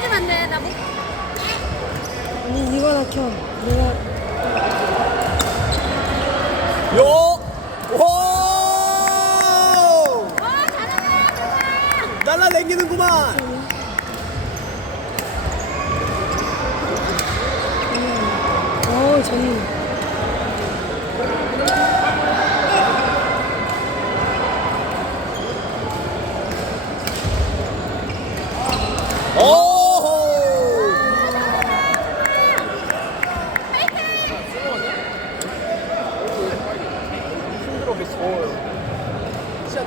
좀 안돼. 나 못. 아니 이거나 켜. 내가 요! 오! 와 잘한다. 날라다니는구만! 어 저는 오!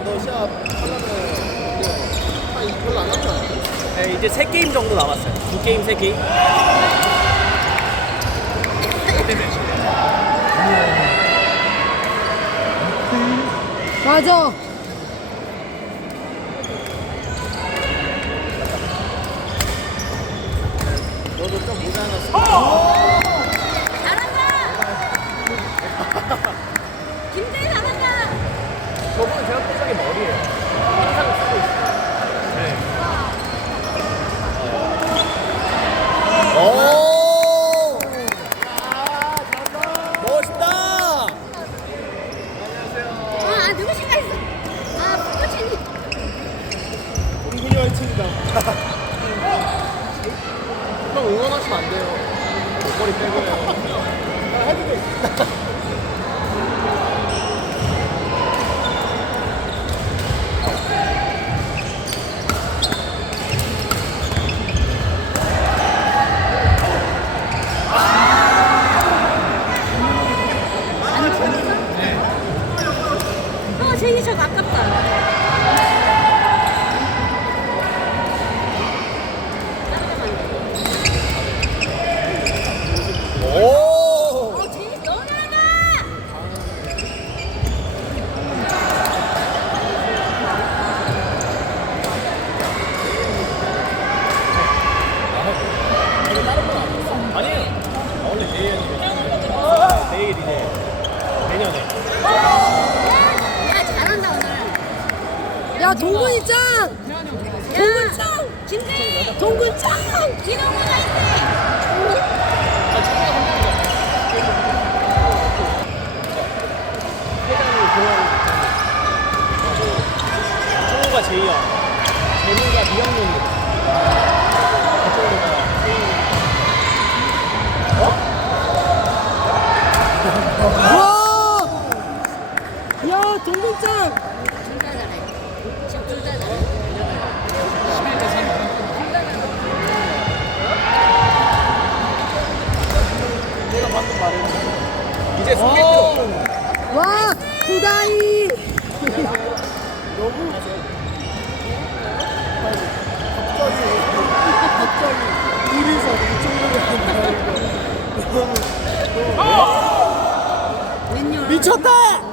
너 하려면 한 별로 안 남잖아. 네, 이제 세 게임 정도 남았어요. 두 게임, 세 게임. 맞아. 너도 좀 모자랐어. 잘한다. 김태희 잘한다. 저분은 제가 표정이 머리예요. 항상 쓰고 있어요. 네. 오! 멋있다! 아 누구신가 했어. 아 코치님. 공군이 화이팅이다. 형 응원하시면 안 돼요. 머리 빼고요. 아, 해도 돼. 어 제이 저 아깝다. 오! 어 제이 너무 잘한다. 아니에요. 아, 원래 내일 내일 이제 내년에. 야 잘한다 오늘. 야 동근이 짱. 동근 짱. 김태희. 동근 짱. 기동훈 화이팅. 성우가 제이야. 재민이가 미학년이야. 와. 야 동근 짱. 둘다 잘해. 지금 둘다 잘해. 내가 방금 말했는데. 이제 소개 필요 없어. 와 구다이. 너무 갑자기 갑자기 이리서 이쪽으로 한다 이거 웬열. 미쳤다!